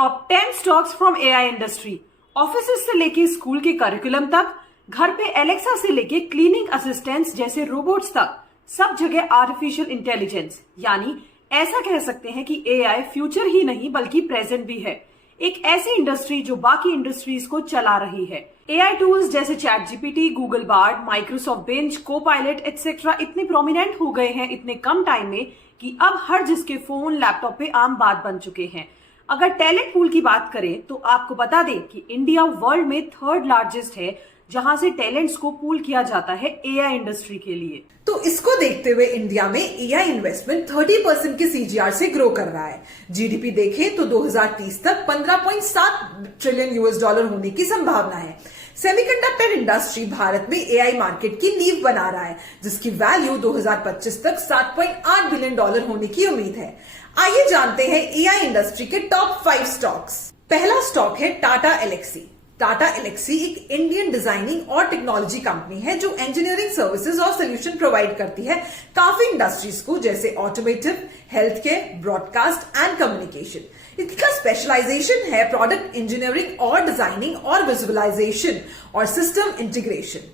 Top 10 stocks from AI industry. Office से लेके school के करिकुलम तक, घर पे एलेक्सा से लेके क्लीनिंग असिस्टेंट्स जैसे रोबोट्स तक, सब जगह आर्टिफिशियल इंटेलिजेंस। यानी ऐसा कह सकते हैं कि एआई फ्यूचर ही नहीं बल्कि प्रेजेंट भी है। एक ऐसी इंडस्ट्री जो बाकी इंडस्ट्रीज को चला रही है। एआई टूल्स जैसे chat GPT, Google Bard, Microsoft bench, Copilot etcetera इतने प्रोमिनेंट हो गए हैं इतने कम टाइम में कि अब हर जिसके फोन लैपटॉप पे आम बात बन चुके हैं। अगर टैलेंट पूल की बात करें तो आपको बता दें कि इंडिया वर्ल्ड में 3rd लार्जेस्ट है जहां से टैलेंट्स को पूल किया जाता है एआई इंडस्ट्री के लिए। तो इसको देखते हुए इंडिया में एआई इन्वेस्टमेंट 30% के सीजीआर से ग्रो कर रहा है। जीडीपी देखें तो 2030 तक 15.7 ट्रिलियन US$ होने की संभावना है। सेमीकंडक्टर इंडस्ट्री भारत में एआई मार्केट की नींव बना रहा है, जिसकी वैल्यू 2025 तक $7.8 बिलियन होने की उम्मीद है। आइए जानते हैं एआई इंडस्ट्री के टॉप 5 स्टॉक्स। पहला स्टॉक है टाटा एलेक्सी। टाटा एलेक्सी एक इंडियन डिजाइनिंग और टेक्नोलॉजी कंपनी है जो इंजीनियरिंग सर्विसेज और सोल्यूशन प्रोवाइड करती है काफी इंडस्ट्रीज को, जैसे automotive, health care, broadcast and communication. इसका स्पेशलाइजेशन है प्रोडक्ट इंजीनियरिंग और डिजाइनिंग और विजुअलाइजेशन और सिस्टम इंटीग्रेशन।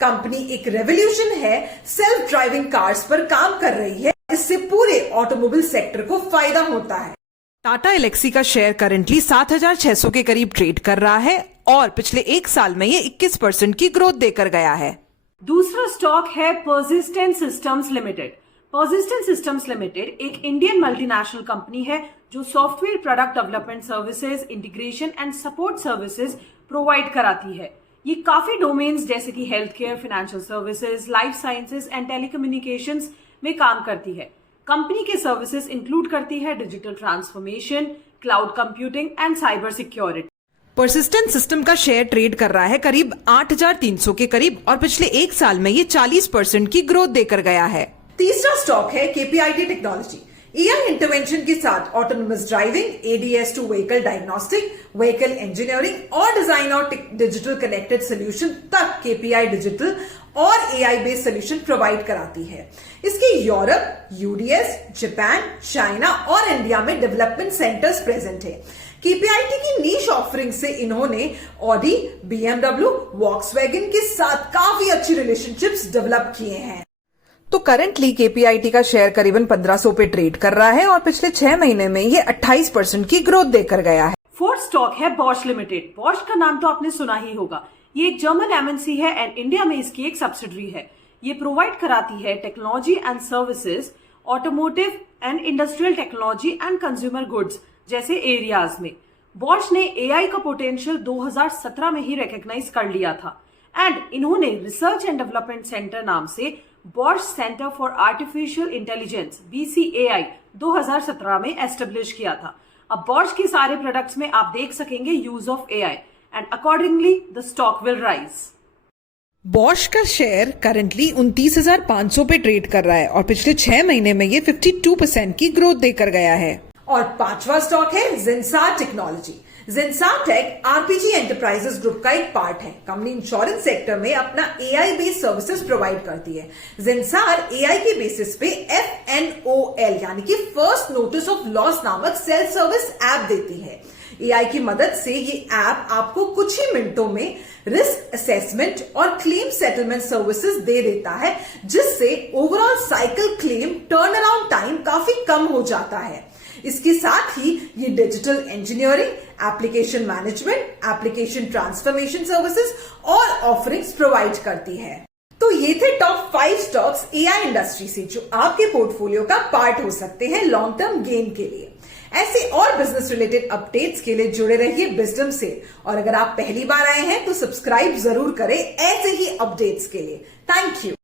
कंपनी एक रेवोल्यूशन है, सेल्फ ड्राइविंग कार्स पर काम कर रही है। इससे पूरे ऑटोमोबाइल सेक्टर को फायदा होता है। टाटा एलेक्सी का शेयर करंटली 7,600 के करीब ट्रेड कर रहा है और पिछले एक साल में ये 21% की ग्रोथ देकर गया है। दूसरा स्टॉक है persistent systems limited. Persistent systems limited एक इंडियन मल्टीनेशनल कंपनी है जो software product development services, integration and support services provide कराती है। ये काफी डोमेन्स जैसे कि health care, financial services, life sciences and telecommunications में काम करती है। कंपनी के सर्विसेज इंक्लूड करती है digital transformation, cloud computing and cyber security. Persistent system का शेयर ट्रेड कर रहा है करीब 8,300 के करीब और पिछले एक साल में ये 40% की ग्रोथ देकर गया है। तीसरा स्टॉक है केपीआईटी टेक्नोलॉजी। एआई इंटरवेंशन के साथ autonomous driving, ADS to vehicle diagnostic, vehicle engineering और डिजाइन और डिजिटल कनेक्टेड सोल्यूशन तक केपीआई डिजिटल और एआई बेस्ड सोल्यूशन प्रोवाइड कराती है। इसके यूरोप, यूडीएस, जापान, चाइना और इंडिया में डेवलपमेंट सेंटर्स प्रेजेंट है। केपीआईटी की नीश ऑफरिंग से इन्होंने ऑडी, बीएमडब्ल्यू, वॉक्सवैगन के साथ काफी अच्छी रिलेशनशिप्स डेवलप किए हैं। तो करंटली केपीआईटी का शेयर करीबन 1500 पे ट्रेड कर रहा है और पिछले 6 महीने में ये 28% की ग्रोथ देकर गया है। फोर्थ स्टॉक है बॉश लिमिटेड। बॉश का नाम तो आपने सुना ही होगा। ये एक जर्मन एमएनसी है एंड इंडिया में इसकी एक सब्सिडरी है। ये प्रोवाइड कराती है technology and services, automotive and industrial technology and consumer goods जैसे एरियाज में। बॉश ने एआई का पोटेंशियल 2017 में ही रिकॉग्नाइज कर लिया था एंड इन्होंने रिसर्च एंड डेवलपमेंट सेंटर नाम से Bosch centre for artificial intelligence BCAI 2017 में एस्टेब्लिश किया था। अब बॉश के सारे प्रोडक्ट्स में आप देख सकेंगे use of AI and accordingly the stock will rise. Bosch का शेयर करंटली 29,500 पे ट्रेड कर रहा है और पिछले 6 महीने में ये 52% की ग्रोथ देकर गया है। और पांचवा स्टॉक है Zensar technology. Zensar tech RPG Enterprises group का एक पार्ट है। कंपनी इंश्योरेंस सेक्टर में अपना एआई बेस्ड सर्विसेज प्रोवाइड करती है। जेंसार एआई के बेसिस पे FNOL यानी कि फर्स्ट नोटिस ऑफ लॉस नामक सेल्फ सर्विस ऐप देती है। एआई की मदद से ये ऐप आपको कुछ ही मिनटों में रिस्क असेसमेंट और क्लेम सेटलमेंट सर्विसेज दे देता है, जिससे overall cycle claim turn around time काफी कम हो जाता है। इसके साथ ही ये digital engineering, application management, application transformation services और ऑफरिंग्स प्रोवाइड करती है। तो ये थे टॉप 5 स्टॉक्स एआई इंडस्ट्री से जो आपके पोर्टफोलियो का पार्ट हो सकते हैं लॉन्ग टर्म गेन के लिए। ऐसे और बिजनेस रिलेटेड अपडेट्स के लिए जुड़े रहिए विजडम से। और अगर आप पहली बार आए हैं तो सब्सक्राइब जरूर करें ऐसे ही अपडेट्स के लिए। Thank you.